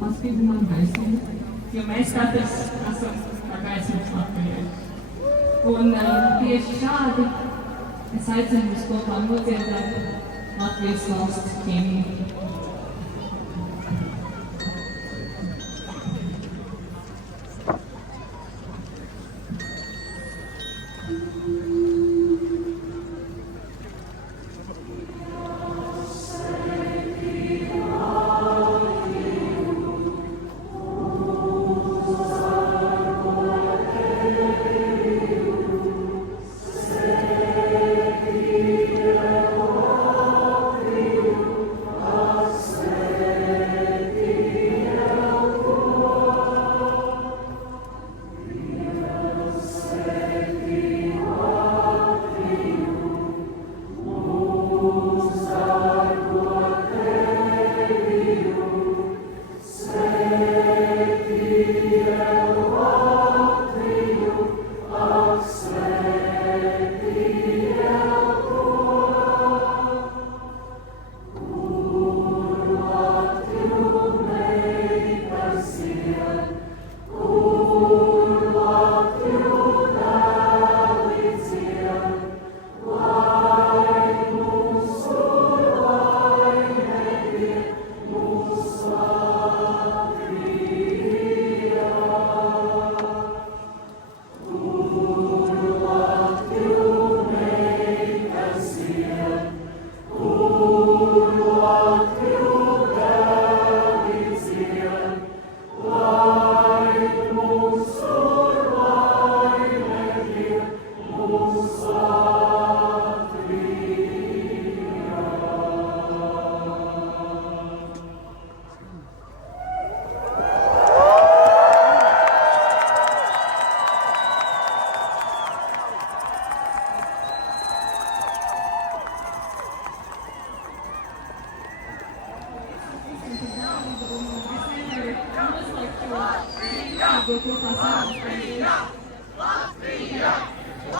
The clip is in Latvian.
Maske man heißen. Jo mēs tātad esam tā kā esam latvieši. Un tieši šādi es aicinu jūs kopā nodziedāt Latvijas valsts himnu. Latvija! Latvija! Latvija!